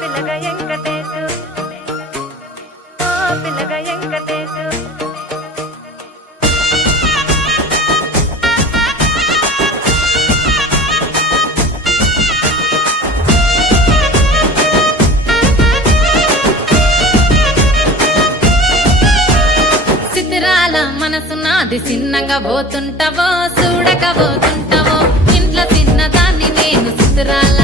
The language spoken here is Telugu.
పిల్లగ వెంకటేశు ఓ పిల్లగ వెంకటేశు సిద్ధిరాల మనసు నాది చిన్నగా పోతుంటావో చూడక పోతుంటావో ఇంట్లో చిన్నదాన్ని నేను సిద్ధిరాల